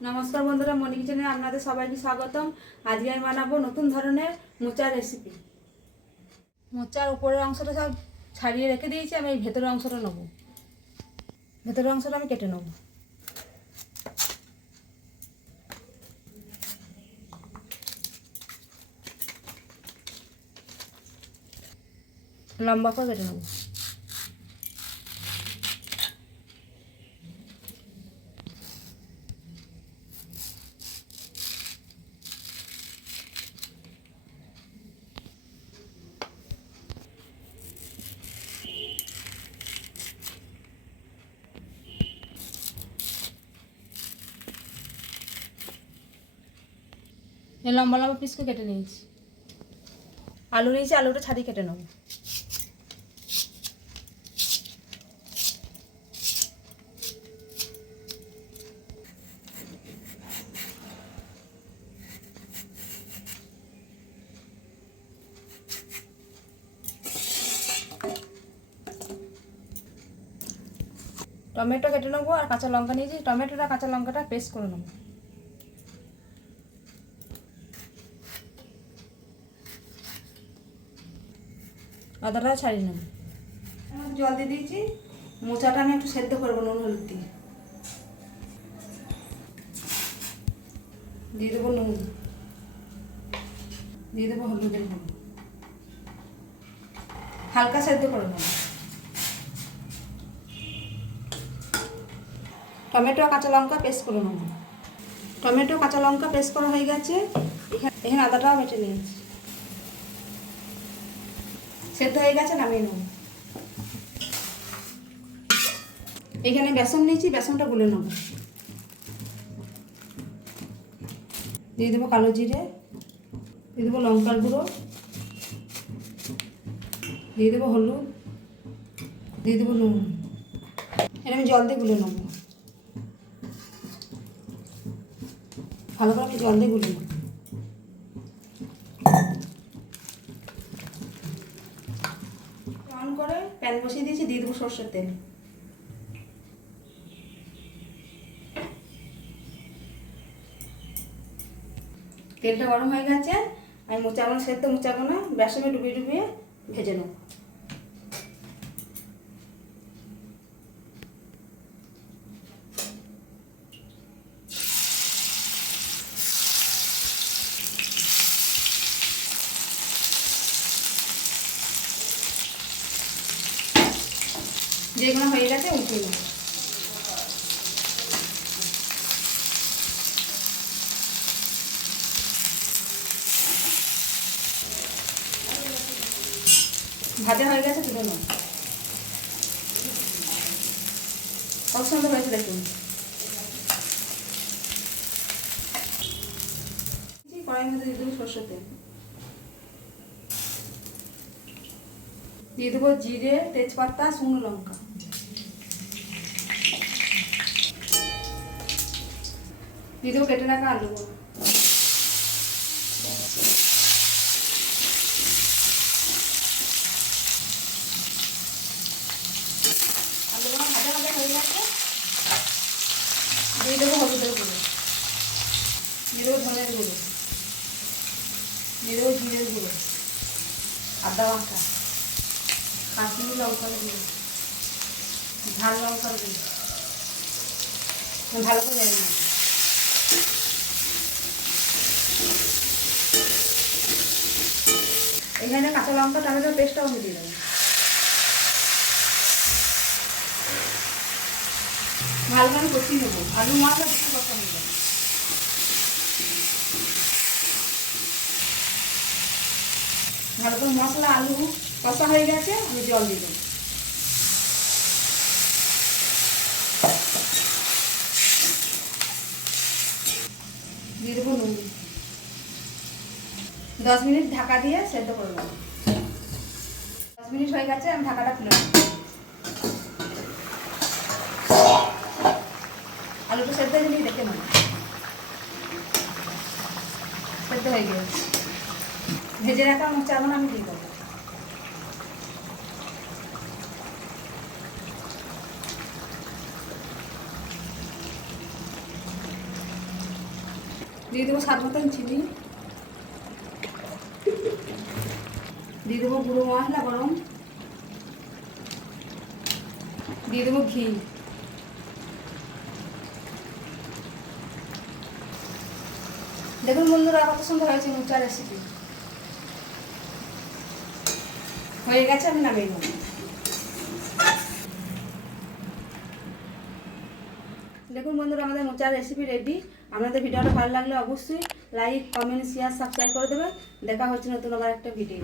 নমস্কার বন্ধুরা, মনি কিচেনে আপনাদের সবাইকে স্বাগতম। আজকে আমি বানাবো নতুন ধরনের মোচার রেসিপি। মোচার উপরের অংশটা সব ছাড়িয়ে রেখে দিয়েছি, আমি এই ভেতরের অংশটা নেবো। ভেতরের অংশটা আমি কেটে নেবো। লম্বা করে কেটে নেবো। এই লম্বা লম্বা পিস করে কেটে নিয়েছি। আলু নিয়েছি, আলুটা ছাড়িয়ে কেটে নেবো। টমেটো কেটে নেবো আর কাঁচা লঙ্কা নিয়েছি। টমেটোটা কাঁচা লঙ্কাটা পেস্ট করে নেবো। আদাটা ছাড়িয়ে নেবো। জল দিয়ে দিয়েছি। মোচাটা আমি একটু সেদ্ধ করবো নুন হলুদ দিয়ে। দিয়ে দেবো নুন, দিয়ে দেবো হলুদের গুঁড়ো, হালকা সেদ্ধ করে নেবো। টমেটো কাঁচা লঙ্কা পেস্ট করে নেবো। টমেটো কাঁচা লঙ্কা পেস্ট করা হয়ে গেছে। এখানে আদাটাও বেটে নিয়েছি। সেদ্ধ হয়ে গেছে, নামিয়ে নেব। এখানে বেসন নিয়েছি, বেসনটা গুলে নেব। দিয়ে দেবো কালো জিরে, দিয়ে দেবো লঙ্কার গুঁড়ো, দিয়ে দেবো হলুদ, দিয়ে দেবো নুন। এটা আমি জল দিয়ে গুলে নেব। ভালো করে আমি জল দিয়ে গুলে নেব। অন করে প্যান বসিয়ে দিয়েছি, দিয়ে দেবো সরষের তেল। তেলটা গরম হয়ে গেছে। আমি মোচাগুলো সেদ্ধ মোচাগুলো বেসনে ডুবিয়ে ডুবিয়ে ভেজে নেব। যেগুলো হয়ে গেছে উঠিয়ে নেব। ভাজা হয়ে গেছে, তুলে নেব। কত সুন্দর হয়েছে দেখুন। কড়াইয়ের মধ্যে দিয়ে দেবো সরষের তেল, দিয়ে দেবো জিরে, তেজপাতা, শুকনো লঙ্কা, দিয়ে দেবো কেটে রাখা আলু। আলুগুলো ভাজা ভাজা হয়ে গেছে। দিয়ে দেবো হলুদের গুঁড়ো, দিয়ে দেবো ধনের গুঁড়ো, দিয়ে দেবো জিরের গুঁড়ো, আদা বাটা, কাশ্মীরি লঙ্কার গুঁড়ো, ঝাল লঙ্কার গুঁড়ো। ভালো করে জানি না। এখানে কাঁচা লঙ্কা টমেটোর পেস্টটাও আমি দিয়ে দেবো। ভালো করে কষিয়ে নেবো। আলু মাছটা বেশি কষা হয়ে যাবে। ভালো করে মশলা আলু কষা হয়ে গেছে, আমি জল দিয়ে দেবো। দিয়ে দেবো নুন। 10 মিনিট ঢাকা দিয়ে সেদ্ধ করে নেবো। 10 মিনিট হয়ে গেছে, আমি ঢাকাটা খুলে নেব। আলুটা সেদ্ধ হয়ে গেলে দেখে নেব। সেদ্ধ হয়ে গেছে। ভেজে রাখা মোচাগুলো আমি দিয়ে দেবো। দিয়ে দেবো স্বাদ মতন চিনি, দিয়ে দেবো গুঁড়ো মশলা গরম, দিয়ে দেবো ঘি। দেখুন বন্ধুরা কত সুন্দর হয়েছে মোচার রেসিপি। হয়ে গেছে, আমি নামিয়ে নেব। দেখুন বন্ধুরা আমাদের মোচার রেসিপি রেডি। আপনাদের ভিডিওটা ভালো লাগলে অবশ্যই লাইক, কমেন্ট, শেয়ার, সাবস্ক্রাইব করে দেবেন। দেখা হচ্ছে নতুন আবার একটা ভিডিও।